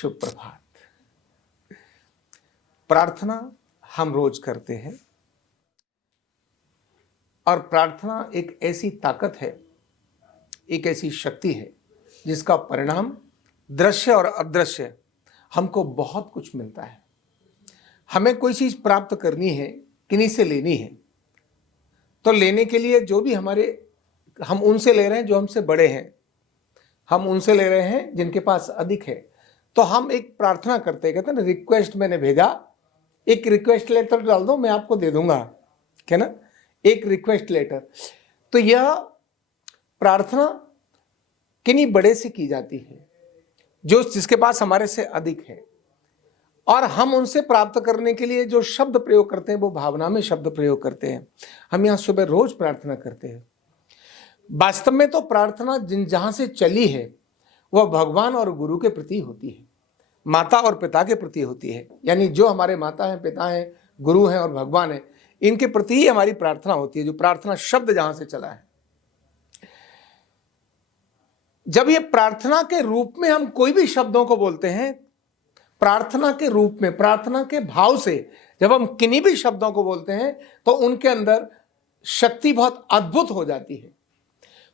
शुभ प्रभात। प्रार्थना हम रोज करते हैं और प्रार्थना एक ऐसी ताकत है, एक ऐसी शक्ति है जिसका परिणाम दृश्य और अदृश्य हमको बहुत कुछ मिलता है। हमें कोई चीज प्राप्त करनी है, किन्हीं से लेनी है, तो लेने के लिए जो भी हम उनसे ले रहे हैं जो हमसे बड़े हैं, हम उनसे ले रहे हैं जिनके पास अधिक है। तो हम एक प्रार्थना करते हैं, कहते हैं ना, रिक्वेस्ट मैंने भेजा, एक रिक्वेस्ट लेटर डाल दो, मैं आपको दे दूंगा, क्या ना, एक रिक्वेस्ट लेटर। तो यह प्रार्थना किन्हीं बड़े से की जाती है जो जिसके पास हमारे से अधिक है, और हम उनसे प्राप्त करने के लिए जो शब्द प्रयोग करते हैं वो भावना में शब्द प्रयोग करते हैं। हम यहाँ सुबह रोज प्रार्थना करते हैं। वास्तव में तो प्रार्थना जहां से चली है वह भगवान और गुरु के प्रति होती है, माता और पिता के प्रति होती है। यानी जो हमारे माता हैं, पिता हैं, गुरु हैं और भगवान हैं, इनके प्रति ही हमारी प्रार्थना होती है। जो प्रार्थना शब्द जहां से चला है, जब ये प्रार्थना के रूप में हम कोई भी शब्दों को बोलते हैं, प्रार्थना के रूप में, प्रार्थना के भाव से जब हम किन्हीं भी शब्दों को बोलते हैं, तो उनके अंदर शक्ति बहुत अद्भुत हो जाती है,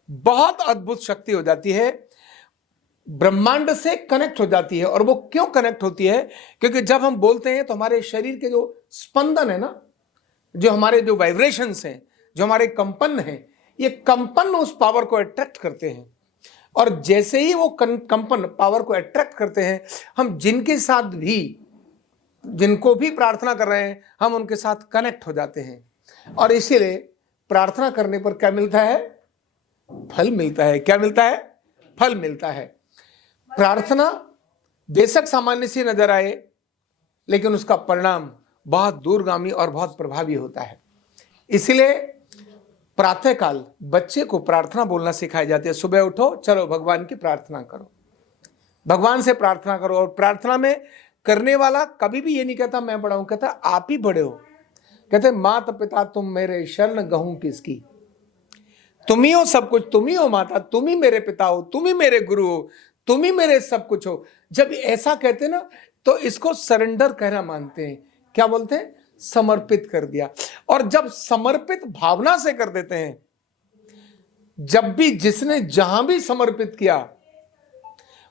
बहुत अद्भुत शक्ति हो जाती है, ब्रह्मांड से कनेक्ट हो जाती है। और वो क्यों कनेक्ट होती है? क्योंकि जब हम बोलते हैं तो हमारे शरीर के जो स्पंदन है ना, जो हमारे जो वाइब्रेशंस हैं, जो हमारे कंपन हैं, ये कंपन उस पावर को अट्रैक्ट करते हैं। और जैसे ही वो कंपन पावर को अट्रैक्ट करते हैं, हम जिनको भी प्रार्थना कर रहे हैं, हम उनके साथ कनेक्ट हो जाते हैं। और इसीलिए प्रार्थना करने पर क्या मिलता है? फल मिलता है। क्या मिलता है? फल मिलता है। प्रार्थना बेशक सामान्य सी नजर आए, लेकिन उसका परिणाम बहुत दूरगामी और बहुत प्रभावी होता है। इसलिए प्रातःकाल बच्चे को प्रार्थना बोलना सिखाई जाती है। सुबह उठो, चलो भगवान की प्रार्थना करो, भगवान से प्रार्थना करो। और प्रार्थना में करने वाला कभी भी ये नहीं कहता मैं बड़ा हूं, कहता आप ही बड़े हो। कहते माता पिता तुम मेरे, शरण गहूं किसकी, तुम ही हो सब कुछ, तुम ही हो माता, तुम ही मेरे पिता हो, तुम ही मेरे गुरु हो, तुम ही मेरे सब कुछ हो। जब ऐसा कहते ना, तो इसको सरेंडर कहना मानते हैं। क्या बोलते हैं? समर्पित कर दिया। और जब समर्पित भावना से कर देते हैं, जब भी जिसने जहां भी समर्पित किया,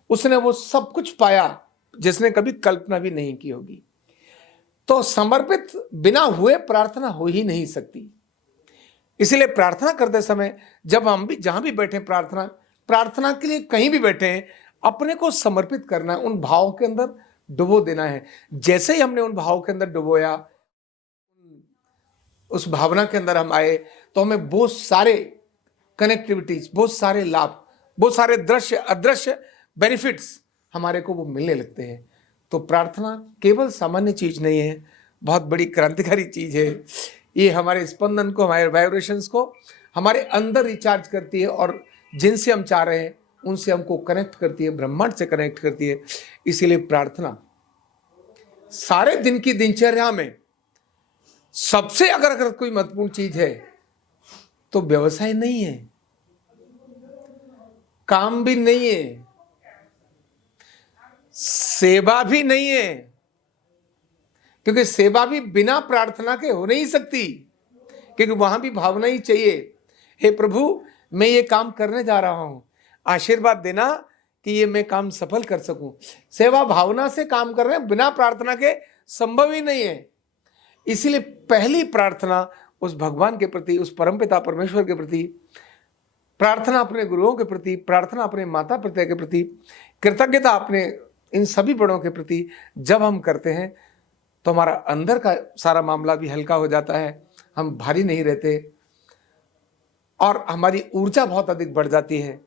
उसने वो सब कुछ पाया जिसने कभी कल्पना भी नहीं की होगी। तो समर्पित बिना हुए प्रार्थना हो ही नहीं सकती। इसलिए प्रार्थना करते समय जब हम भी जहां भी बैठे, प्रार्थना के लिए कहीं भी बैठे हैं, अपने को समर्पित करना है, उन भावों के अंदर डुबो देना है। जैसे ही हमने उन भावों के अंदर डुबोया, उस भावना के अंदर हम आए, तो हमें बहुत सारे कनेक्टिविटीज, बहुत सारे लाभ, बहुत सारे दृश्य अदृश्य बेनिफिट्स हमारे को वो मिलने लगते हैं। तो प्रार्थना केवल सामान्य चीज नहीं है, बहुत बड़ी क्रांतिकारी चीज है। ये हमारे स्पंदन को, हमारे वाइब्रेशंस को हमारे अंदर रिचार्ज करती है, और जिनसे हम चाह रहे हैं उनसे हमको कनेक्ट करती है, ब्रह्मांड से कनेक्ट करती है। इसीलिए प्रार्थना सारे दिन की दिनचर्या में सबसे अगर कोई महत्वपूर्ण चीज है तो व्यवसाय नहीं है, काम भी नहीं है, सेवा भी नहीं है। क्योंकि सेवा भी बिना प्रार्थना के हो नहीं सकती, क्योंकि वहां भी भावना ही चाहिए। हे प्रभु, मैं ये काम करने जा रहा हूं, आशीर्वाद देना कि ये मैं काम सफल कर सकूं। सेवा भावना से काम कर रहे हैं, बिना प्रार्थना के संभव ही नहीं है। इसीलिए पहली प्रार्थना उस भगवान के प्रति, उस परमपिता परमेश्वर के प्रति, प्रार्थना अपने गुरुओं के प्रति, प्रार्थना अपने माता पिता के प्रति, कृतज्ञता अपने इन सभी बड़ों के प्रति जब हम करते हैं, तो हमारा अंदर का सारा मामला भी हल्का हो जाता है, हम भारी नहीं रहते, और हमारी ऊर्जा बहुत अधिक बढ़ जाती है,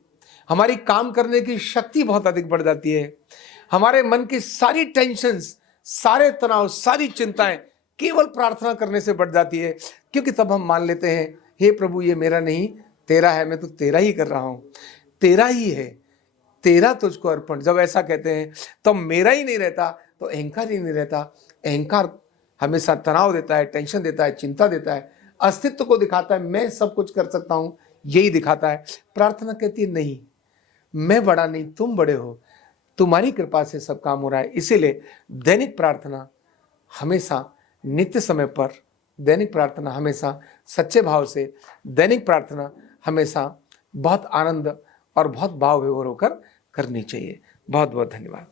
हमारी काम करने की शक्ति बहुत अधिक बढ़ जाती है। हमारे मन की सारी टेंशन्स, सारे तनाव, सारी चिंताएं केवल प्रार्थना करने से बढ़ जाती है। क्योंकि तब हम मान लेते हैं, हे प्रभु, ये मेरा नहीं तेरा है, मैं तो तेरा ही कर रहा हूं, तेरा ही है, तेरा तुझको अर्पण। जब ऐसा कहते हैं तो मेरा ही नहीं रहता, तो अहंकार ही नहीं रहता। अहंकार हमेशा तनाव देता है, टेंशन देता है, चिंता देता है, अस्तित्व को दिखाता है, मैं सब कुछ कर सकता हूं, यही दिखाता है। प्रार्थना कहती है नहीं, मैं बड़ा नहीं, तुम बड़े हो, तुम्हारी कृपा से सब काम हो रहा है। इसीलिए दैनिक प्रार्थना हमेशा नित्य समय पर, दैनिक प्रार्थना हमेशा सच्चे भाव से, दैनिक प्रार्थना हमेशा बहुत आनंद और बहुत भाव विभोर होकर करनी चाहिए। बहुत बहुत धन्यवाद।